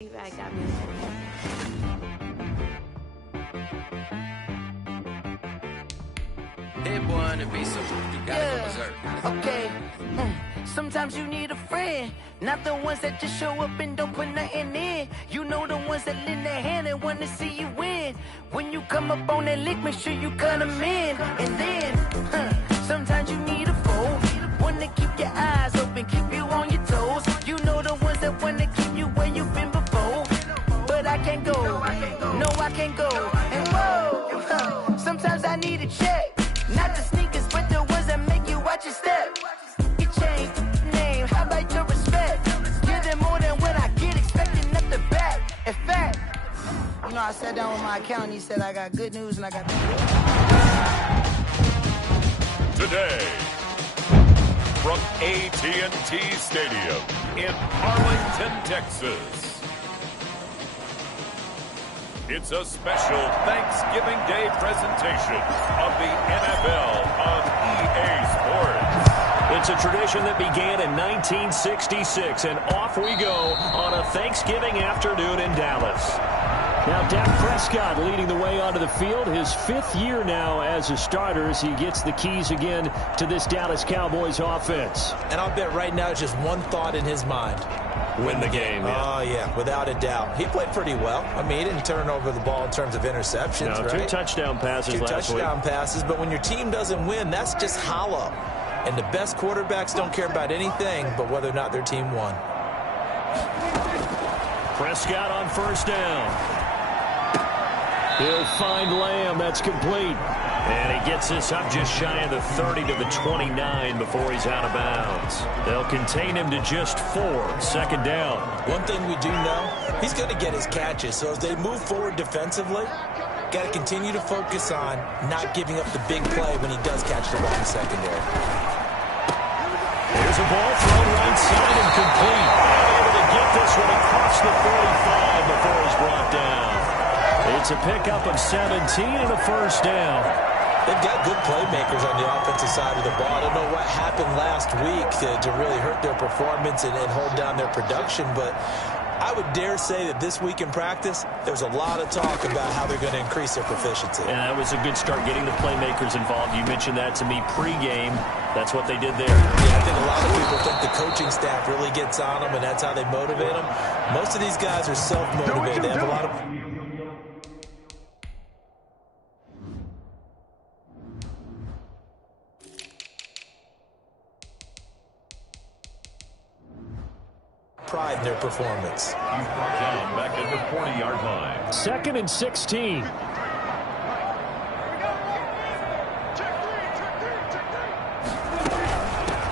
I got me. Hey boy, on the beat, so you gotta go berserk. Okay. Sometimes you need a friend, not the ones that just show up and don't put nothing in. You know, the ones that lend their hand and want to see you win. When you come up on that lick, make sure you cut them in. And then, sometimes you need a foe, one to keep your eyes open, keep you on your toes. You know, the ones that want to keep you where you've been before. But I can't go, no, I can't go. And whoa, sometimes I need a check. Not the sneakers, but the ones that make you watch your step. You change name, how about your respect? Give them more than what I get, expecting up the back. In fact, you know, I sat down with my accountant, he said I got good news and I got Today, from AT&T Stadium in Arlington, Texas. It's a special Thanksgiving Day presentation of the NFL on EA Sports. It's a tradition that began in 1966, and off we go on a Thanksgiving afternoon in Dallas. Now, Dak Prescott leading the way onto the field, his fifth year now as a starter as he gets the keys again to this Dallas Cowboys offense. And I'll bet right now it's just one thought in his mind. Win the game. Oh, yeah, without a doubt. He played pretty well. I mean, he didn't turn over the ball in terms of interceptions, no, right? Two touchdown passes last week. Passes, but when your team doesn't win, that's just hollow. And the best quarterbacks don't care about anything but whether or not their team won. Prescott on first down. He'll find Lamb. That's complete. And he gets this up just shy of the 30 to the 29 before he's out of bounds. They'll contain him to just 4. Second down. One thing we do know, he's going to get his catches. So as they move forward defensively, got to continue to focus on not giving up the big play when he does catch the ball in secondary. There's a ball thrown right side and complete. Able to get this one across the 45 before he's brought down. It's a pickup of 17 and a first down. They've got good playmakers on the offensive side of the ball. I don't know what happened last week to really hurt their performance and hold down their production, but I would dare say that this week in practice, there's a lot of talk about how they're going to increase their proficiency. And that was a good start getting the playmakers involved. You mentioned that to me pregame. That's what they did there. Yeah, I think a lot of people think the coaching staff really gets on them, and that's how they motivate them. Most of these guys are self-motivated. They have a lot of pride in their performance. Down back at the 40-yard line. Second and 16.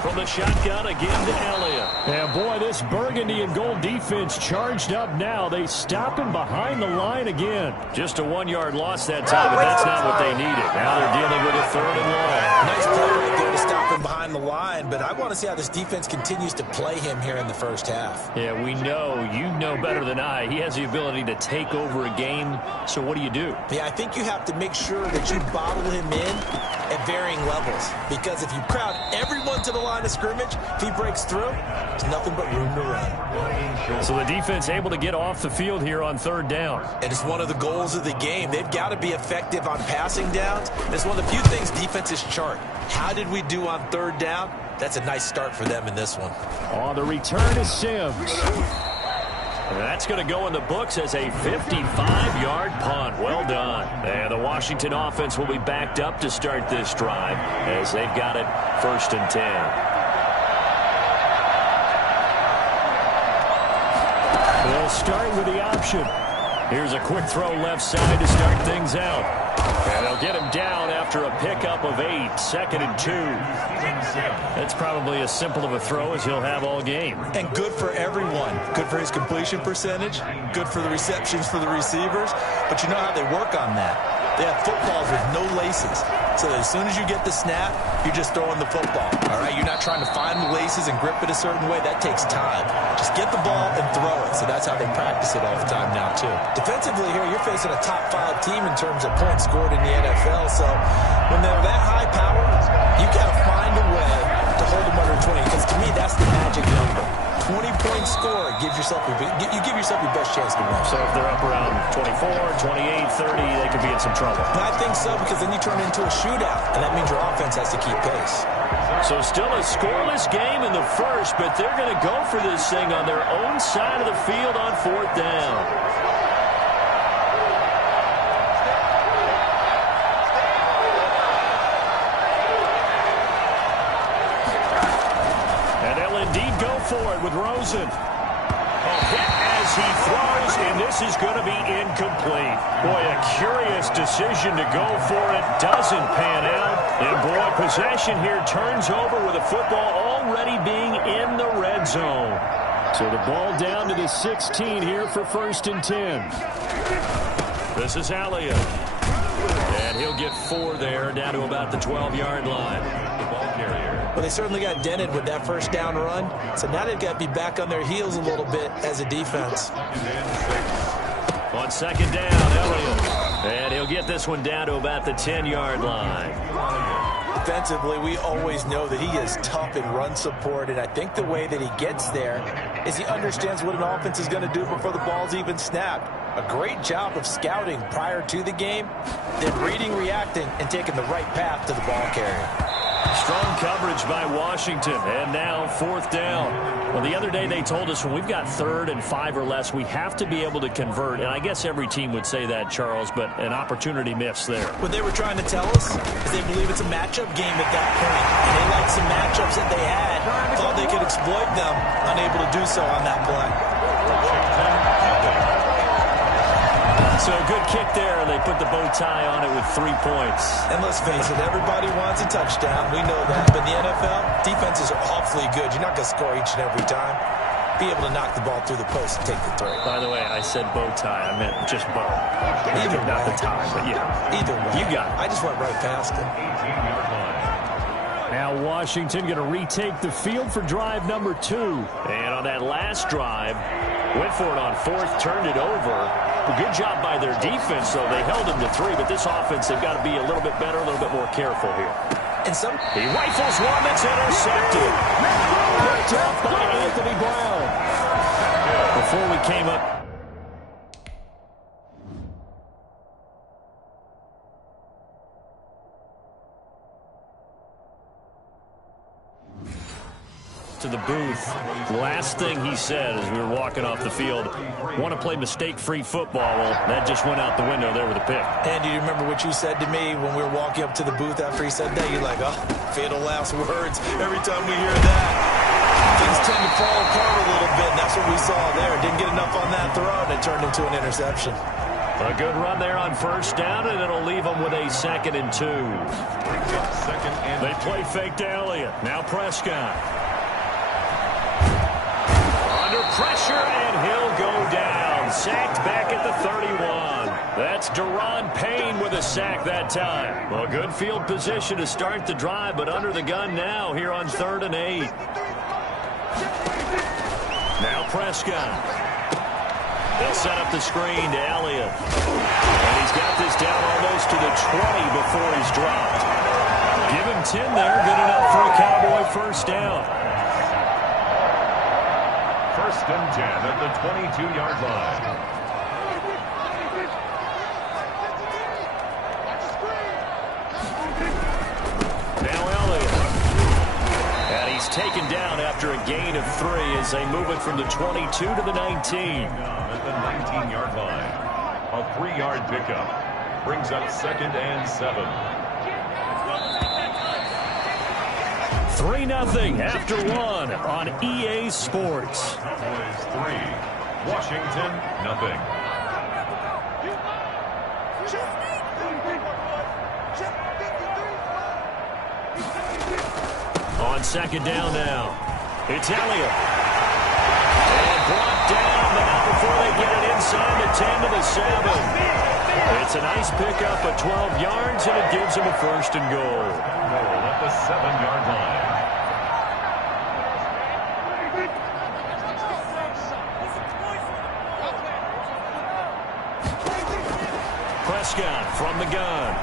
From the shotgun again to Elliott. And boy, this burgundy and gold defense charged up now. They stop him behind the line again. Just a 1-yard loss that time, but that's not what they needed. Now they're dealing with a third and long. Nice play right there to stop him behind the line, but I want to see how this defense continues to play him here in the first half. Yeah, we know. You know better than I. He has the ability to take over a game, so what do you do? Yeah, I think you have to make sure that you bottle him in at varying levels, because if you crowd everyone to the line of scrimmage, if he breaks through, there's nothing but room to run. So the defense able to get off the field here on third down. And it's one of the goals of the game. They've got to be effective on passing downs. It's one of the few things defenses chart. How did we do on third down? That's a nice start for them in this one. On the return is Sims. And that's going to go in the books as a 55-yard punt. Well done. And the Washington offense will be backed up to start this drive as they've got it first and 10. They'll start with the option. Here's a quick throw left side to start things out. And they'll get him down after a pickup of 8, second and 2. That's probably as simple of a throw as he'll have all game. And good for everyone. Good for his completion percentage. Good for the receptions for the receivers. But you know how they work on that. They have footballs with no laces. So as soon as you get the snap, you're just throwing the football. All right, you're not trying to find the laces and grip it a certain way. That takes time. Just get the ball and throw it. So that's how they practice it all the time now, too. Defensively here, you're facing a top 5 team in terms of points scored in the NFL. So when they're that high power, you got to find a way to hold them under 20. Because to me, that's the magic number. 20-point score, you give yourself your best chance to win. So if they're up around 24, 28, 30, they could be in some trouble. I think so, because then you turn it into a shootout, and that means your offense has to keep pace. So still a scoreless game in the first, but they're going to go for this thing on their own side of the field on 4th down. Indeed go for it with Rosen. A hit as he throws, and this is going to be incomplete. Boy, a curious decision to go for it. Doesn't pan out. And boy, possession here turns over with the football already being in the red zone. So the ball down to the 16 here for 1st and 10. This is Elliott. And he'll get 4 there, down to about the 12-yard line. The ball carrier. Well, they certainly got dented with that first down run, so now they've got to be back on their heels a little bit as a defense. On 2nd down, Elliott. And he'll get this one down to about the 10-yard line. Defensively, we always know that he is tough in run support, and I think the way that he gets there is he understands what an offense is going to do before the ball's even snapped. A great job of scouting prior to the game, then reading, reacting, and taking the right path to the ball carrier. Strong coverage by Washington, and now 4th down. Well, the other day they told us when we've got 3rd and 5 or less, we have to be able to convert, and I guess every team would say that, Charles, but an opportunity missed there. What they were trying to tell us is they believe it's a matchup game at that point, and they liked some matchups that they had, thought they could exploit them, unable to do so on that play. So a good kick there, and they put the bow tie on it with 3 points. And let's face it, everybody wants a touchdown. We know that. But in the NFL, defenses are awfully good. You're not going to score each and every time. Be able to knock the ball through the post and take the throw. By the way, I said bow tie. I meant just bow. Either not way. the tie, but yeah. Either way. You got it. I just went right past it. Now Washington going to retake the field for drive number 2. And on that last drive, went for it on 4th, turned it over. A good job by their defense, though. They held him to 3, but this offense, they've got to be a little bit better, a little bit more careful here. And he rifles one that's intercepted. Picked off by Anthony Brown. Before we came up. To the booth. Last thing he said as we were walking off the field, want to play mistake-free football. Well, that just went out the window there with a pick. And do you remember what you said to me when we were walking up to the booth after he said that? You're like, oh, fatal last words. Every time we hear that, things tend to fall apart a little bit, and that's what we saw there. Didn't get enough on that throw, and it turned into an interception. A good run there on 1st down, and it'll leave them with a 2nd and 2. They play fake to Elliott. Now Prescott. Under pressure, and he'll go down. Sacked back at the 31. That's Deron Payne with a sack that time. Well, good field position to start the drive, but under the gun now here on 3rd and 8. Now Prescott. They'll set up the screen to Elliott. And he's got this down almost to the 20 before he's dropped. Give him 10 there. Good enough for a Cowboy 1st down. 1st and 10 at the 22-yard line. Now Elliott. And he's taken down after a gain of 3 as they move it from the 22 to the 19. At the 19-yard line. A 3-yard pickup. Brings up 2nd and 7. 3-0 after 1 on EA Sports. 3, Washington, 0. On 2nd down now. It's Elliott. And brought down, but not before they get it inside the 10 to the 7. It's a nice pickup of 12 yards, and it gives them a 1st and goal. At the 7-yard line. Prescott from the gun.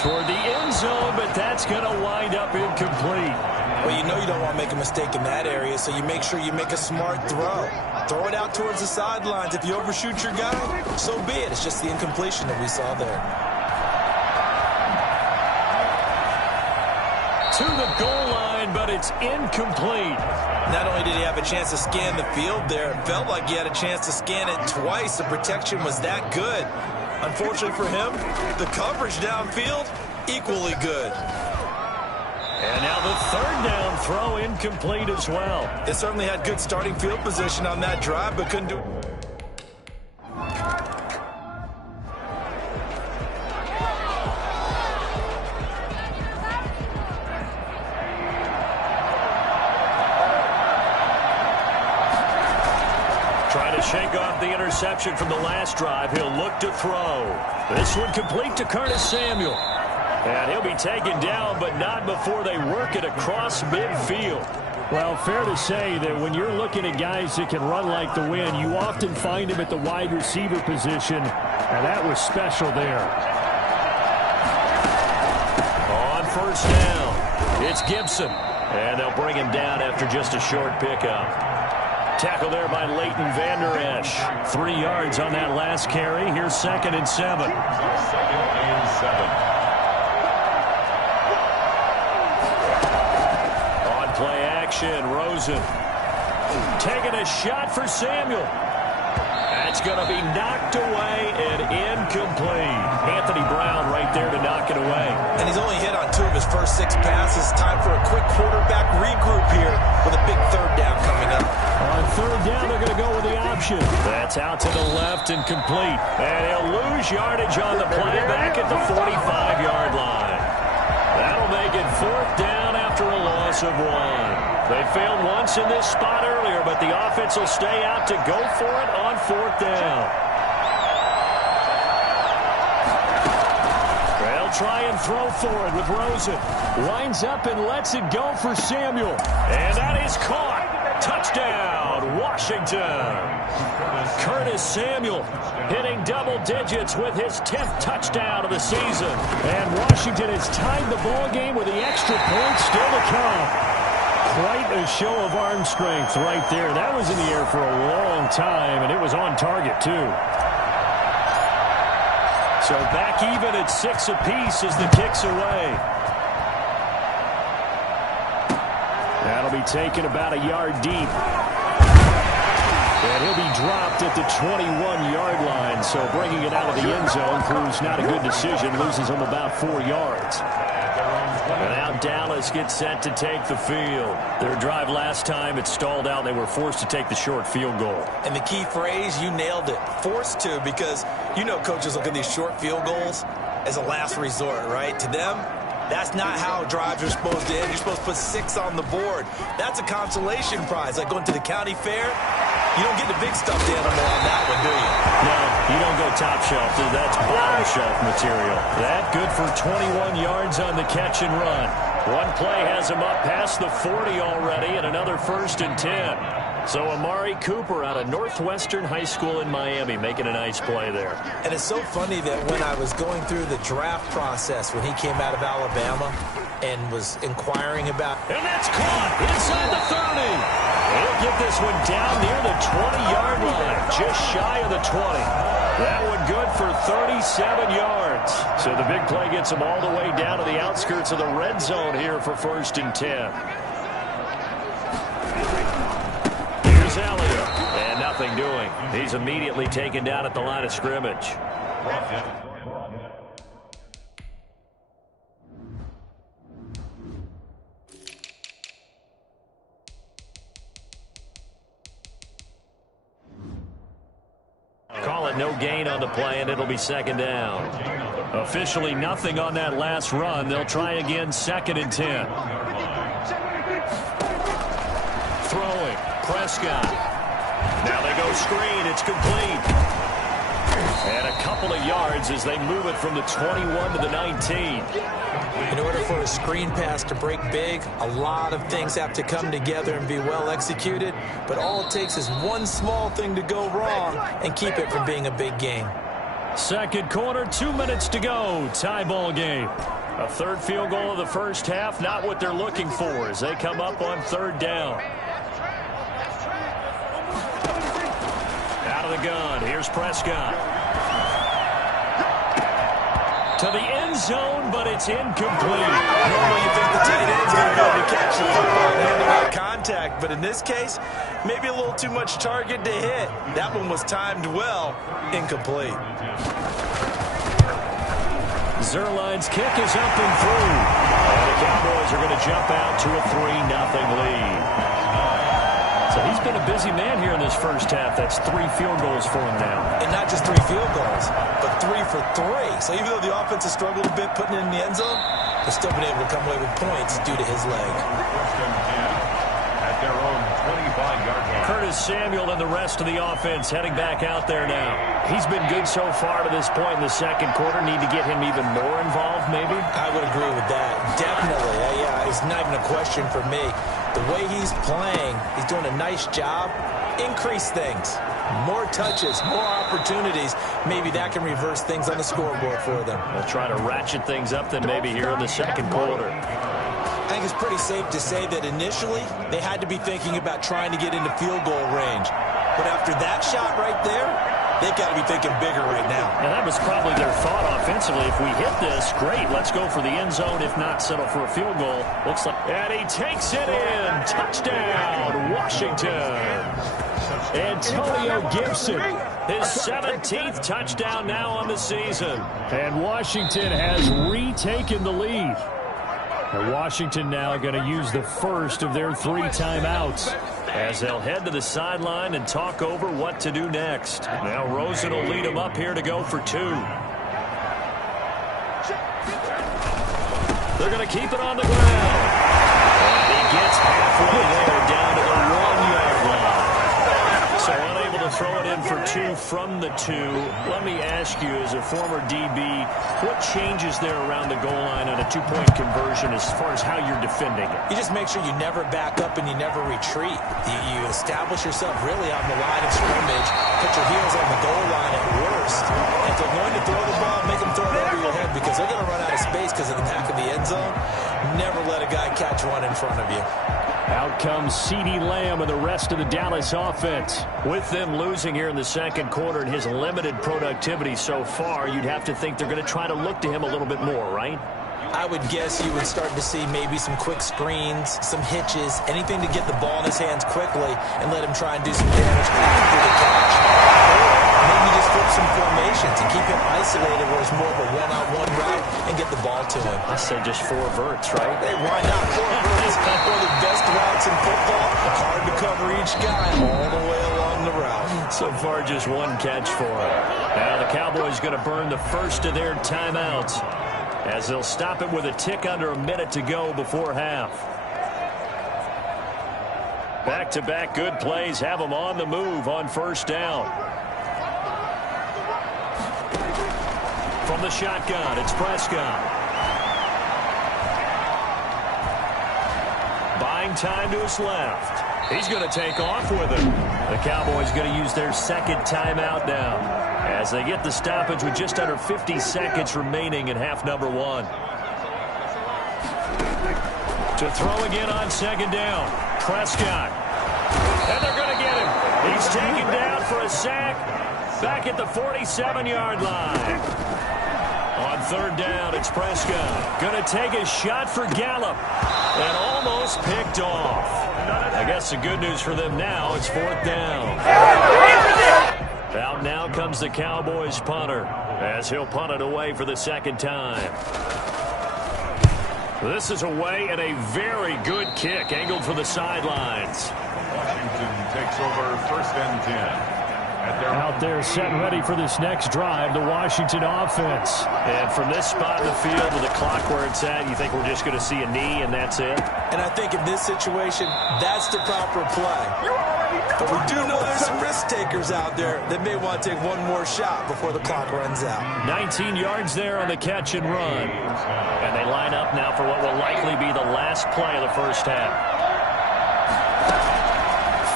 Toward the end zone, but that's going to wind up incomplete. Well, you know you don't want to make a mistake in that area, so you make sure you make a smart throw. Throw it out towards the sidelines. If you overshoot your guy, so be it. It's just the incompletion that we saw there. To the goal line, but it's incomplete. Not only did he have a chance to scan the field there, it felt like he had a chance to scan it twice. The protection was that good. Unfortunately for him, the coverage downfield, equally good. And now the third down throw incomplete as well. They certainly had good starting field position on that drive, but couldn't do. Trying to shake off the interception from the last drive. He'll look to throw. This one complete to Curtis Samuel. And he'll be taken down, but not before they work it across midfield. Well, fair to say that when you're looking at guys that can run like the wind, you often find him at the wide receiver position, and that was special there. On first down, it's Gibson, and they'll bring him down after just a short pickup. Tackle there by Leighton Vander Esch. 3 yards on that last carry. Here's 2nd and 7. 2nd and 7. Play action, Rosen taking a shot for Samuel. That's going to be knocked away and incomplete. Anthony Brown right there to knock it away. And he's only hit on 2 of his first 6 passes. Time for a quick quarterback regroup here with a big third down coming up. On third down, they're going to go with the option. That's out to the left and complete. And he'll lose yardage on the play back at the 45-yard line. That'll make it 4th down after a loss of 1. They failed once in this spot earlier, but the offense will stay out to go for it on 4th down. They'll try and throw for it with Rosen. Lines up and lets it go for Samuel. And that is caught. Touchdown, Washington. Curtis Samuel hitting double digits with his 10th touchdown of the season. And Washington has tied the ball game with the extra point still to come. Quite a show of arm strength right there. That was in the air for a long time, and it was on target, too. So back even at 6 apiece as the kick's away. That'll be taken about a yard deep. And he'll be dropped at the 21-yard line. So bringing it out of the end zone proves not a good decision. Loses him about 4 yards. And now Dallas gets set to take the field. Their drive last time, it stalled out. They were forced to take the short field goal. And the key phrase, you nailed it. Forced to, because you know coaches look at these short field goals as a last resort, right? To them, that's not how drives are supposed to end. You're supposed to put 6 on the board. That's a consolation prize. Like going to the county fair, you don't get the big stuffed animal on that one, do you? No, you don't go top shelf. That's bottom shelf material. That good for 21 yards on the catch and run. One play has him up past the 40 already, and another 1st and 10. So Amari Cooper out of Northwestern High School in Miami making a nice play there. And it's so funny that when I was going through the draft process when he came out of Alabama and was inquiring about... And that's caught inside the 30. He'll get this one down near the 20-yard line, just shy of the 20. That one good for 37 yards. So the big play gets him all the way down to the outskirts of the red zone here for 1st and 10. Elliott, and nothing doing. He's immediately taken down at the line of scrimmage. Call it no gain on the play, and it'll be 2nd down. Officially nothing on that last run. They'll try again 2nd and 10. Throwing. Prescott. Now they go screen. It's complete. And a couple of yards as they move it from the 21 to the 19. In order for a screen pass to break big, a lot of things have to come together and be well executed. But all it takes is one small thing to go wrong and keep it from being a big game. Second quarter, 2 minutes to go. Tie ball game. A third field goal of the first half, not what they're looking for as they come up on third down. Out of the gun, here's Prescott. To the end zone, but it's incomplete. Normally you think the tight end's going to be able to catch the football and handle that contact, but in this case, maybe a little too much target to hit. That one was timed well, incomplete. Zuerlein's kick is up and through. And the Cowboys are going to jump out to a 3-0 lead. So he's been a busy man here in this first half. That's 3 field goals for him now. And not just 3 field goals, but 3 for 3. So even though the offense has struggled a bit putting it in the end zone, they've still been able to come away with points due to his leg. At their own 25-yard line. Curtis Samuel and the rest of the offense heading back out there now. He's been good so far to this point in the second quarter. Need to get him even more involved, maybe? I would agree with that. Definitely. Yeah, it's not even a question for me. The way he's playing, he's doing a nice job. Increase things. More touches, more opportunities. Maybe that can reverse things on the scoreboard for them. They'll try to ratchet things up then maybe here in the second quarter. I think it's pretty safe to say that initially they had to be thinking about trying to get into field goal range. But after that shot right there, they've got to be thinking bigger right now. And that was probably their thought offensively. If we hit this, great, let's go for the end zone. If not, settle for a field goal. Looks like, and he takes it in. Touchdown, Washington. Antonio Gibson, his 17th touchdown now on the season. And Washington has retaken the lead. And Washington now going to use the first of their 3 timeouts as they'll head to the sideline and talk over what to do next. Now Rosen will lead them up here to go for 2. They're going to keep it on the ground. And he gets halfway there down to the 1-yard line. So unable to throw it in for 2 from the 2. Let me ask you, as a former DB, what changes there around the goal line on a 2-point conversion as far as how you're defending it? You just make sure you never back up and you never retreat. You establish yourself really on the line of scrimmage, put your heels on the goal line at worst. And if they're going to throw the ball, make them throw it over your head because they're going to run out of space because of the back of the end zone. Never let a guy catch one in front of you. Out comes CeeDee Lamb and the rest of the Dallas offense. With them losing here in the second quarter and his limited productivity so far, you'd have to think they're going to try to look to him a little bit more, right? I would guess you would start to see maybe some quick screens, some hitches, anything to get the ball in his hands quickly and let him try and do some damage after the catch. Or maybe just flip some formations and keep him isolated where it's more of a one-on-one route and get the ball to him. I say just 4 verts, right? Hey, why not 4 verts? One of the best routes in football. Hard to cover each guy all the way along the route. So far, just 1 catch for him. Now the Cowboys going to burn the first of their timeouts as they'll stop it with a tick under a minute to go before half. Back-to-back good plays have them on the move on first down. From the shotgun, it's Prescott. Buying time to his left. He's going to take off with it. The Cowboys going to use their second timeout now as they get the stoppage with just under 50 seconds remaining in half number 1. To throw again on second down. Prescott. And they're going to get him. He's taken down for a sack back at the 47-yard line. On third down, it's Prescott. Going to take a shot for Gallup. And almost picked off. I guess the good news for them now, it's 4th down. Out now comes the Cowboys punter as he'll punt it away for the second time. This is away and a very good kick angled for the sidelines. Washington takes over 1st and 10. Out there set and ready for this next drive, the Washington offense. And from this spot in the field with the clock where it's at, you think we're just going to see a knee and that's it? And I think in this situation, that's the proper play. But we do know there's some risk takers out there that may want to take one more shot before the clock runs out. 19 yards there on the catch and run. And they line up now for what will likely be the last play of the first half.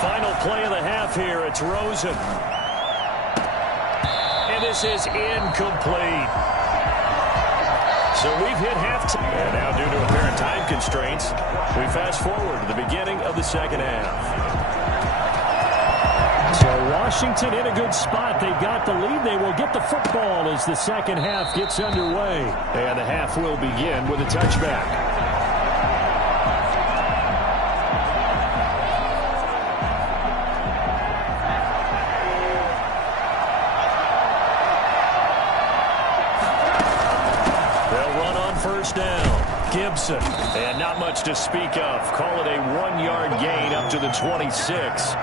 Final play of the half here, it's Rosen. And this is incomplete. So we've hit halftime. And now due to apparent time constraints, we fast forward to the beginning of the second half. So Washington in a good spot. They've got the lead. They will get the football as the second half gets underway. And the half will begin with a touchback. First down, Gibson, and not much to speak of. Call it a 1-yard gain up to the 26.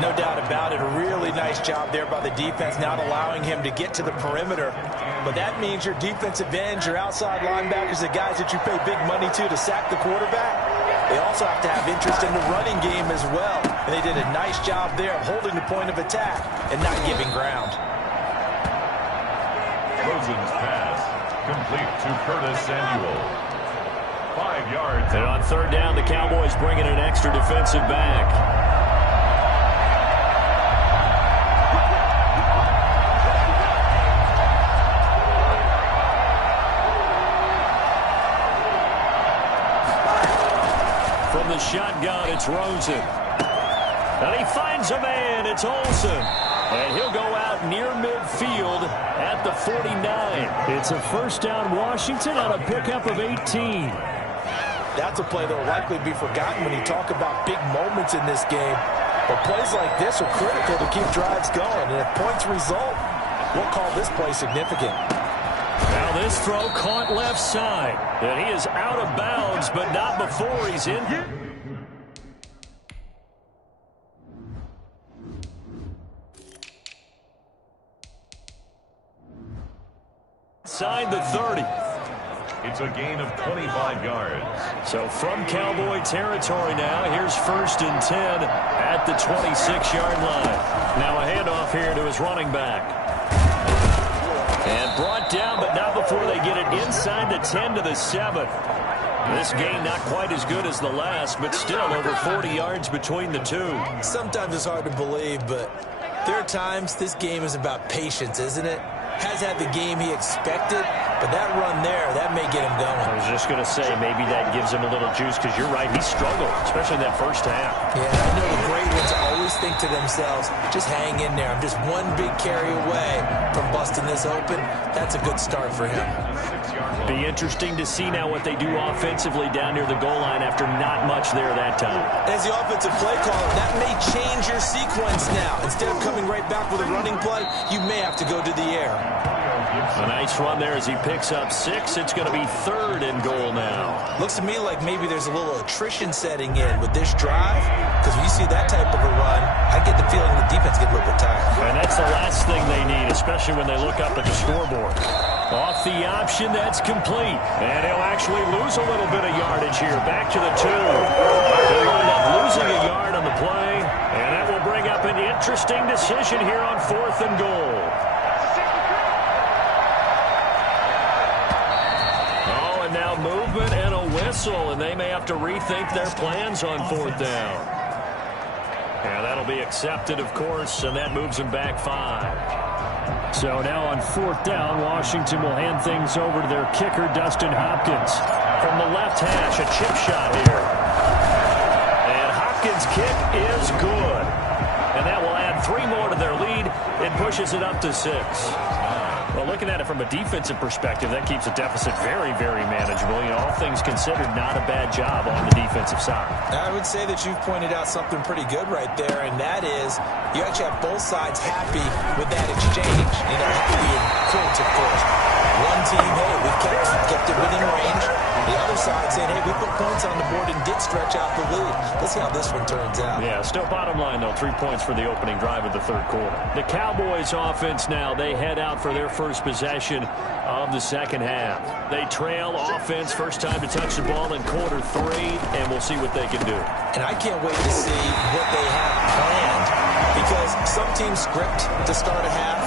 No doubt about it. A really nice job there by the defense, not allowing him to get to the perimeter. But that means your defensive ends, your outside linebackers, the guys that you pay big money to sack the quarterback, they also have to have interest in the running game as well. And they did a nice job there of holding the point of attack and not giving ground. Rosen's pass complete to Curtis Samuel. 5 yards. And on third down, the Cowboys bring in an extra defensive back. From the shotgun, it's Rosen. And he finds a man. It's Olsen. And he'll go out near midfield at the 49. It's a first down Washington on a pickup of 18. That's a play that will likely be forgotten when you talk about big moments in this game. But plays like this are critical to keep drives going. And if points result, we'll call this play significant. Now this throw caught left side. And he is out of bounds, but not before he's in. Inside the 30. It's a gain of 25 yards. So from Cowboy territory now, here's 1st and 10 at the 26-yard line. Now a handoff here to his running back. And brought down, but not before they get it inside the 10 to the 7. This gain not quite as good as the last, but still over 40 yards between the two. Sometimes it's hard to believe, but there are times this game is about patience, isn't it? Has had the game he expected, but that run there, that may get him going. I was just going to say, maybe that gives him a little juice, because you're right, he struggled, especially in that first half. Yeah, I know the great ones always think to themselves, just hang in there. I'm just one big carry away from busting this open. That's a good start for him. Be interesting to see now what they do offensively down near the goal line after not much there that time. As the offensive play caller, that may change your sequence now. Instead of coming right back with a running play, you may have to go to the air. A nice run there as he picks up 6. It's going to be 3rd and goal now. Looks to me like maybe there's a little attrition setting in with this drive, because when you see that type of a run, I get the feeling the defense gets a little bit tired. And that's the last thing they need, especially when they look up at the scoreboard. Off the option, that's complete. And he'll actually lose a little bit of yardage here. Back to the 2. They'll wind up losing a yard on the play, and that will bring up an interesting decision here on 4th and goal. Now movement and a whistle, and they may have to rethink their plans on 4th down. And that'll be accepted, of course, and that moves them back 5. So now on 4th down, Washington will hand things over to their kicker, Dustin Hopkins. From the left hash, a chip shot here. And Hopkins' kick is good. And that will add 3 more to their lead. It pushes it up to 6. Well, looking at it from a defensive perspective, that keeps the deficit very, very manageable. You know, all things considered, not a bad job on the defensive side. I would say that you've pointed out something pretty good right there, and that is you actually have both sides happy with that exchange. You know, happy in quotes, of course. One team, hey, we kept it within range. The other side saying, hey, we put points on the board and did stretch out the lead. Let's see how this one turns out. Yeah, still bottom line, though, 3 points for the opening drive of the 3rd quarter. The Cowboys offense now, they head out for their first possession of the second half. They trail offense, first time to touch the ball in quarter 3, and we'll see what they can do. And I can't wait to see what they have planned, because some teams script to start a half.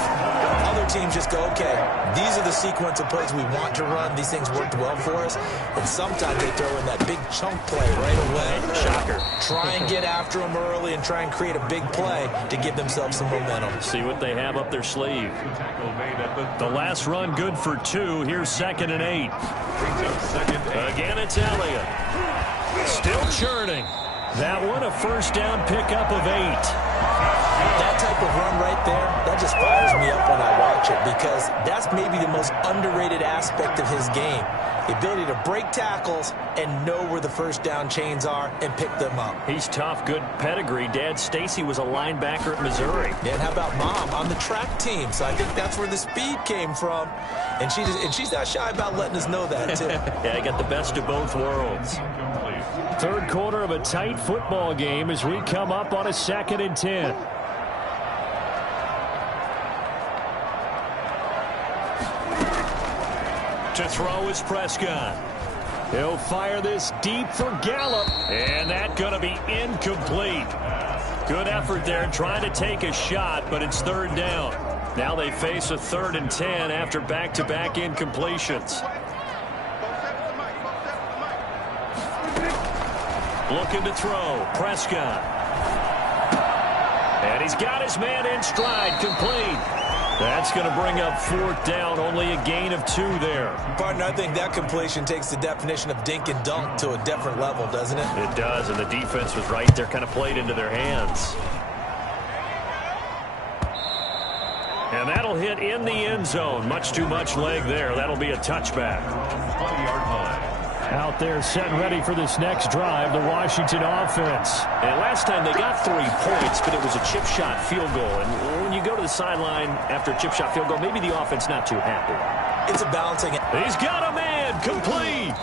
Other other teams just go, okay, these are the sequence of plays we want to run. These things worked well for us. And sometimes they throw in that big chunk play right away. Shocker. Try and get after them early and try and create a big play to give themselves some momentum. See what they have up their sleeve. The last run good for 2. Here's 2nd and 8. Again, it's Elliott. Still churning. That one a first down pickup of 8. That type of run right there, that just fires me up when I watch it because that's maybe the most underrated aspect of his game. The ability to break tackles and know where the first down chains are and pick them up. He's tough, good pedigree. Dad Stacy was a linebacker at Missouri. And how about Mom on the track team? So I think that's where the speed came from. And she's not shy about letting us know that, too. Yeah, I got the best of both worlds. Third quarter of a tight football game as we come up on a 2nd and 10. To throw is Prescott. He'll fire this deep for Gallup. And that's going to be incomplete. Good effort there trying to take a shot, but it's 3rd down. Now they face a 3rd and 10 after back-to-back incompletions. Looking to throw. Prescott. And he's got his man in stride. Complete. That's going to bring up 4th down. Only a gain of 2 there. Partner, I think that completion takes the definition of dink and dunk to a different level, doesn't it? It does, and the defense was right there, kind of played into their hands. And that'll hit in the end zone. Much too much leg there. That'll be a touchback. 20-yard line. Out there set and ready for this next drive, the Washington offense. And last time they got 3 points, but it was a chip shot field goal. And when you go to the sideline after a chip shot field goal, maybe the offense not too happy. It's a balancing. He's got a man, complete.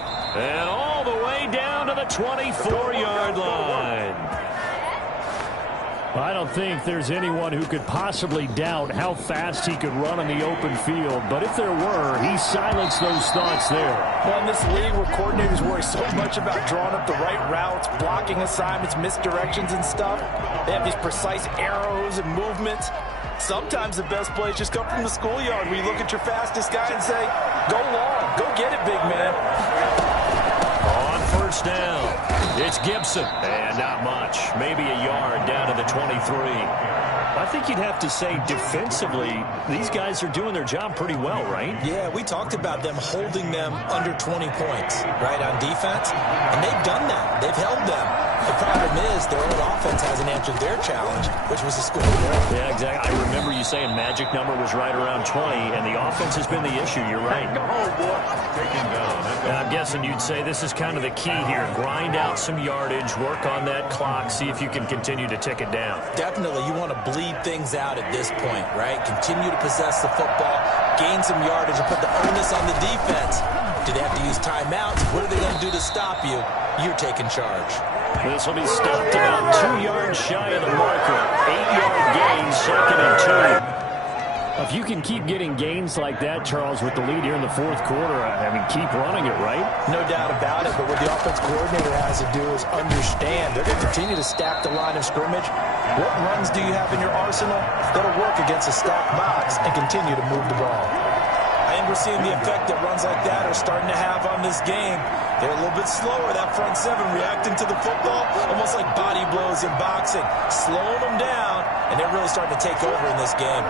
And all the way down to the 24-yard line. I don't think there's anyone who could possibly doubt how fast he could run in the open field. But if there were, he silenced those thoughts there. Well, in this league where coordinators worry so much about drawing up the right routes, blocking assignments, misdirections and stuff, they have these precise arrows and movements. Sometimes the best plays just come from the schoolyard where you look at your fastest guy and say, go long, go get it, big man. On first down, it's Gibson. And not much. Maybe a yard down to the 23. I think you'd have to say defensively, these guys are doing their job pretty well, right? Yeah, we talked about them holding them under 20 points, right, on defense. And they've done that. They've held them. The problem is their own offense hasn't answered their challenge, which was to score more. Yeah, exactly. I remember you saying magic number was right around 20, and the offense has been the issue. You're right. Go home, boy. And I'm guessing you'd say this is kind of the key here. Grind out some yardage, work on that clock, see if you can continue to tick it down. Definitely. You want to bleed things out at this point, right? Continue to possess the football, gain some yardage, and put the onus on the defense. Do they have to use timeouts? What are they going to do to stop you? You're taking charge. This will be stopped about 2 yards shy of the marker. 8-yard gain, 2nd and 2. If you can keep getting gains like that, Charles, with the lead here in the 4th quarter, I mean, keep running it, right? No doubt about it, but what the offense coordinator has to do is understand they're going to continue to stack the line of scrimmage. What runs do you have in your arsenal that'll work against a stacked box and continue to move the ball? I think we're seeing the effect that runs like that are starting to have on this game. They're a little bit slower, that front seven, reacting to the football, almost like body blows in boxing, slowing them down, and they're really starting to take over in this game.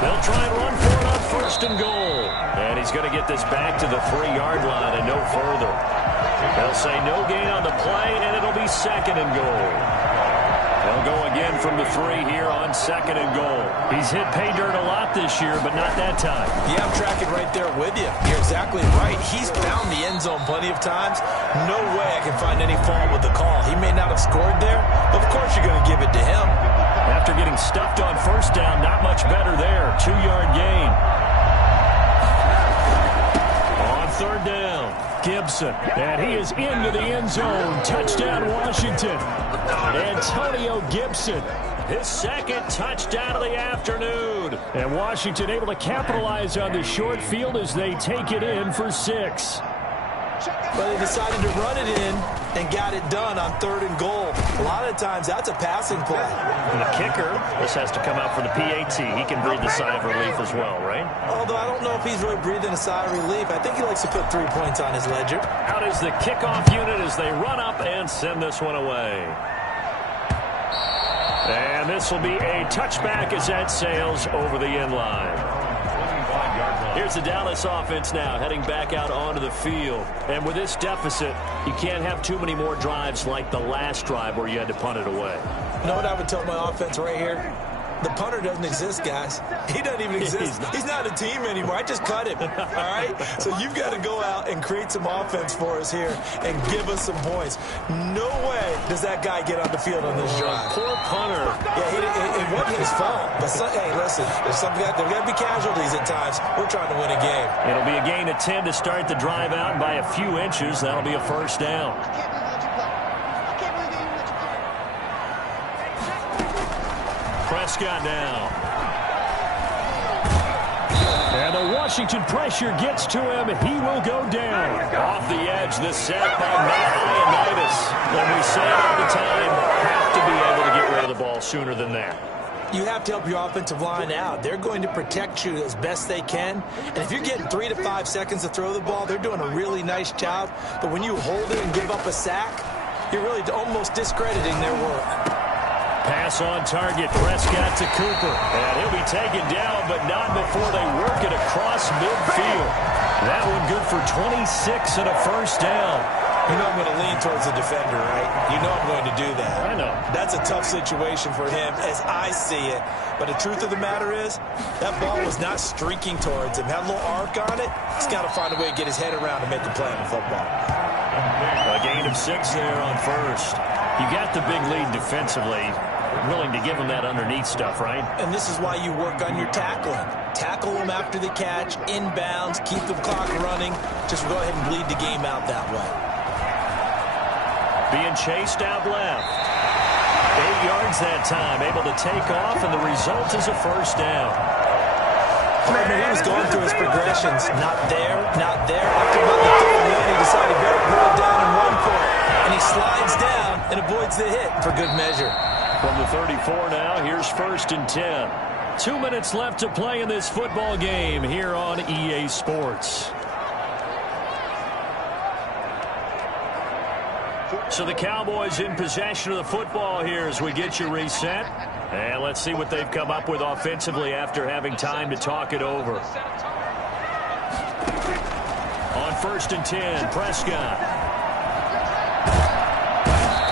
They'll try and run for it on 1st and goal. And he's going to get this back to the 3-yard line and no further. They'll say no gain on the play, and it'll be 2nd and goal. They'll go again from the 3 here on 2nd and goal. He's hit pay dirt a lot this year, but not that time. Yeah, I'm tracking right there with you. You're exactly right. He's found the end zone plenty of times. No way I can find any fault with the call. He may not have scored there. Of course you're going to give it to him. After getting stuffed on 1st down, not much better there. 2-yard gain. On 3rd down, Gibson. And he is into the end zone. Touchdown, Washington. Antonio Gibson. His 2nd touchdown of the afternoon. And Washington able to capitalize on the short field as they take it in for 6. But they decided to run it in and got it done on 3rd and goal. A lot of times, that's a passing play. And the kicker, this has to come out for the PAT. He can breathe the sigh of relief as well, right? Although I don't know if he's really breathing a sigh of relief. I think he likes to put 3 points on his ledger. Out is the kickoff unit as they run up and send this one away. And this will be a touchback as that sails over the end line. Here's the Dallas offense now heading back out onto the field. And with this deficit, you can't have too many more drives like the last drive where you had to punt it away. You know what I would tell my offense right here? The punter doesn't exist, guys. He doesn't even exist. He's not a team anymore. I just cut him, all right? So you've got to go out and create some offense for us here and give us some points. No way does that guy get on the field on this drive. Poor punter. Yeah, it wasn't his fault. But, hey, listen, there's got to be casualties at times. We're trying to win a game. It'll be a gain of 10 to start the drive out, and by a few inches, that'll be a first down. Prescott now. And the Washington pressure gets to him. He will go down. Off the edge, the sack by Matt Ioannidis. And we say it all the time, have to be able to get rid of the ball sooner than that. You have to help your offensive line out. They're going to protect you as best they can. And if you're getting 3 to 5 seconds to throw the ball, they're doing a really nice job. But when you hold it and give up a sack, you're really almost discrediting their work. Pass on target, Prescott to Cooper. And he'll be taken down, but not before they work it across midfield. That one good for 26 and a first down. You know I'm going to lean towards the defender, right? You know I'm going to do that. I know. That's a tough situation for him as I see it. But the truth of the matter is, that ball was not streaking towards him. Had a little arc on it. He's got to find a way to get his head around and make a play on the football. A gain of 6 there on first. You got the big lead defensively. Willing to give him that underneath stuff, right? And this is why you work on your tackling. Tackle them after the catch, inbounds, keep the clock running. Just go ahead and bleed the game out that way. Being chased out left. 8 yards that time, able to take off, and the result is a first down. He was going through his progressions. Not there, not there. After about the 3rd one, he decided to pull it down and run for it. And he slides down and avoids the hit for good measure. From the 34 now, here's 1st and 10. 2 minutes left to play in this football game here on EA Sports. So the Cowboys in possession of the football here as we get you reset. And let's see what they've come up with offensively after having time to talk it over. On 1st and 10, Prescott.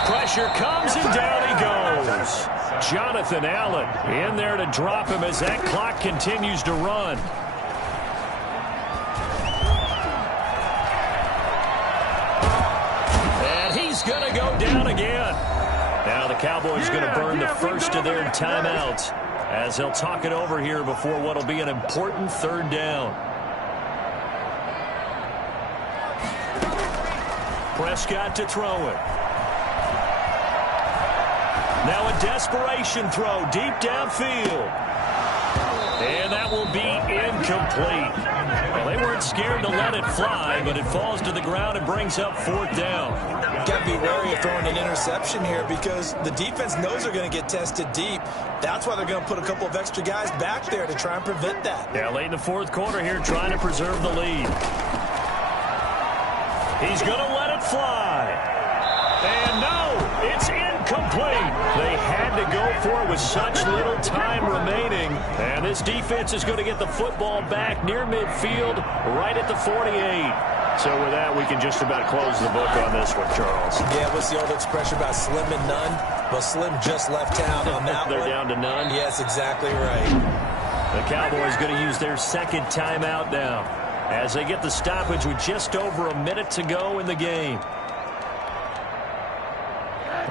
Pressure comes and down he goes. Jonathan Allen in there to drop him as that clock continues to run. And he's going to go down again. Now the Cowboys going to burn the first of their timeouts as they'll talk it over here before what will be an important 3rd down. Prescott to throw it. Now a desperation throw deep downfield. And that will be incomplete. Well, they weren't scared to let it fly, but it falls to the ground and brings up 4th down. Got to be wary of throwing an interception here because the defense knows they're going to get tested deep. That's why they're going to put a couple of extra guys back there to try and prevent that. Yeah, late in the 4th quarter here trying to preserve the lead. He's going to let it fly. And no, it's incomplete. They had to go for it with such little time remaining. And this defense is going to get the football back near midfield, right at the 48. So with that, we can just about close the book on this one, Charles. Yeah, what's the old expression about slim and none? Well, Slim just left town on that They're one. down to none? Yes, exactly right. The Cowboys going to use their 2nd timeout now as they get the stoppage with just over a minute to go in the game.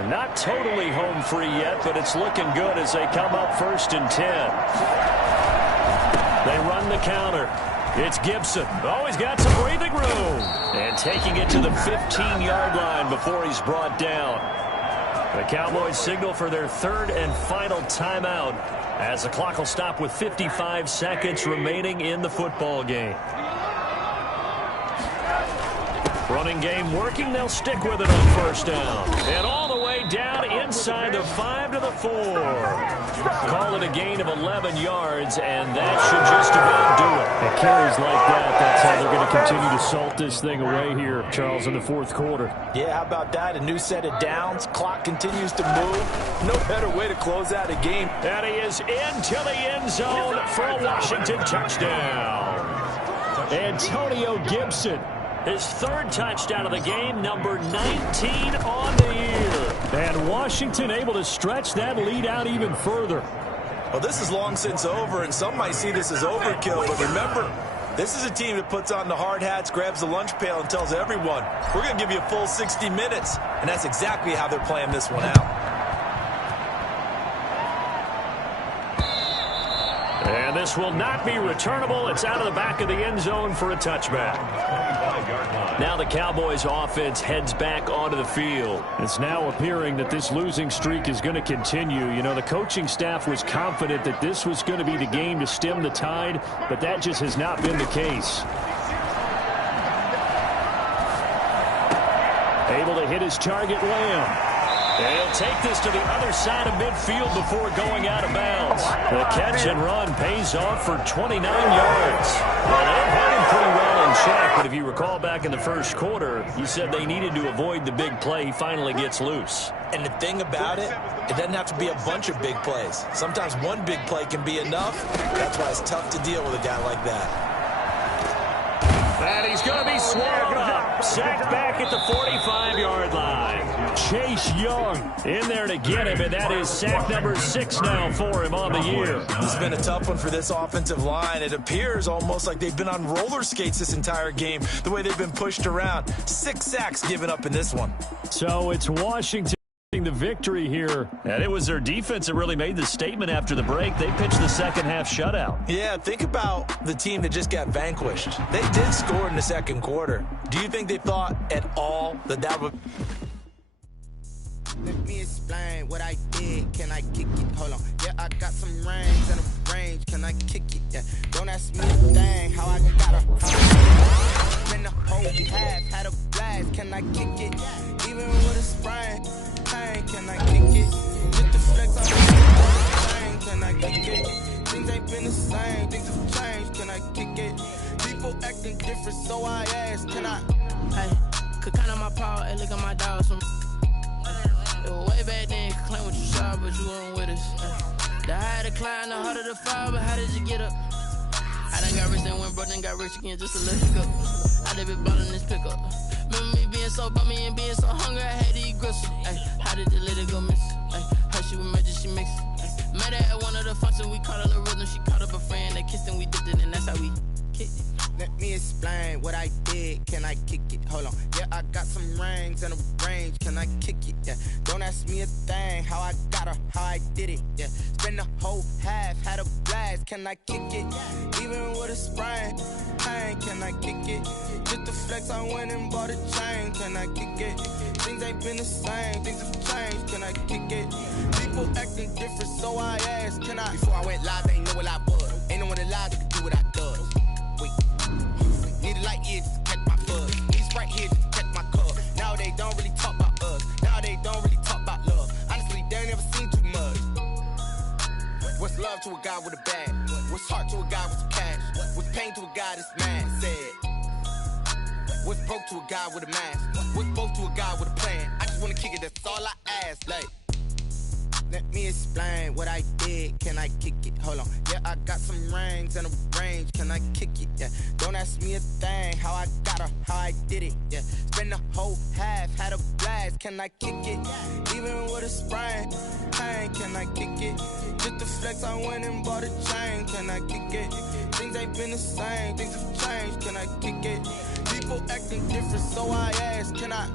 Not totally home free yet, but it's looking good as they come up 1st and 10. They run the counter. It's Gibson. Oh, he's got some breathing room. And taking it to the 15-yard line before he's brought down. The Cowboys signal for their 3rd and final timeout as the clock will stop with 55 seconds remaining in the football game. Running game working. They'll stick with it on first down. And all the way down inside the 5 to the 4. Call it a gain of 11 yards, and that should just about do it. It carries like that. That's how they're going to continue to salt this thing away here, Charles, in the fourth quarter. Yeah, how about that? A new set of downs. Clock continues to move. No better way to close out a game. And he is into the end zone for a Washington touchdown. Antonio Gibson. His third touchdown of the game, number 19 on the year. And Washington able to stretch that lead out even further. Well, this is long since over, and some might see this as overkill. But remember, this is a team that puts on the hard hats, grabs the lunch pail, and tells everyone, we're going to give you a full 60 minutes. And that's exactly how they're playing this one out. And this will not be returnable. It's out of the back of the end zone for a touchback. Now the Cowboys offense heads back onto the field. It's now appearing that this losing streak is going to continue. You know, the coaching staff was confident that this was going to be the game to stem the tide, but that just has not been the case. Able to hit his target, Lamb. And he'll take this to the other side of midfield before going out of bounds. The catch and run pays off for 29 yards. Well, they've had him pretty well in check, but if you recall back in the first quarter, you said they needed to avoid the big play. He finally gets loose. And the thing about it doesn't have to be a bunch of big plays. Sometimes one big play can be enough. That's why it's tough to deal with a guy like that. And he's going to be swallowed up. Sacked back at the 45-yard line. Chase Young in there to get him, and that is sack number 6 now for him on the year. This has been a tough one for this offensive line. It appears almost like they've been on roller skates this entire game, the way they've been pushed around. 6 sacks given up in this one. So it's Washington the victory here. And it was their defense that really made the statement after the break. They pitched the second half shutout. Yeah, think about the team that just got vanquished. They did score in the second quarter. Do you think they thought at all that that would... Let me explain what I did. Can I kick it? Hold on. Yeah, I got some rings and a range. Can I kick it? Yeah. Don't ask me a thing. How I got her. Spend the whole half. Had a blast. Can I kick it? Even with a sprain. Can I kick it? Just the flex on the chain. Can I kick it? Things ain't been the same. Things have changed. Can I kick it? People acting different, so I ask. Can I? Hey, could count on my power and look at my dogs. Way back then, you could claim what you saw, but you weren't with us. The higher the climb, the harder the fall, but how did you get up? I done got rich and went broke, then got rich again, just to let it go. I done been ballin' this pickup. Remember me being so bummy and being so hungry, I had to eat gristle. How did the little go miss? How she with magic, she mixed. Met her at one of the functions, we caught her the rhythm, she caught up a friend, they kissed and we dipped it, and that's how we kicked it. Let me explain what I did. Can I kick it? Hold on. Yeah, I got some rings and a range. Can I kick it? Yeah. Don't ask me a thing. How I got her, how I did it. Yeah. Spend the whole half, had a blast. Can I kick it? Even with a sprain. Can I kick it? Just the flex, I went and bought a chain. Can I kick it? Things ain't been the same. Things have changed. Can I kick it? People acting different, so I asked. Can I? Before I went live, they ain't know what I was. Ain't no one alive that could do what I does. Need a light here just to catch my buzz. Need Sprite here just to catch my cup. Now they don't really talk about us. Now they don't really talk about love. Honestly, they ain't never seen too much. What's love to a guy with a bag? What's heart to a guy with some cash? What's pain to a guy that's mad? Said. What's broke to a guy with a mask? What's both to a guy with a plan? I just wanna kick it, that's all I ask. Like, let me explain what I did. Can I kick it? Hold on. Yeah, I got some rings and a range. Can I kick it? Yeah. Don't ask me a thing. How I got her, how I did it. Yeah. Spend the whole half, had a blast. Can I kick it? Even with a sprain. Can I kick it? Just the flex, I went and bought a chain. Can I kick it? Things ain't been the same. Things have changed. Can I kick it? People acting different, so I ask. Can I?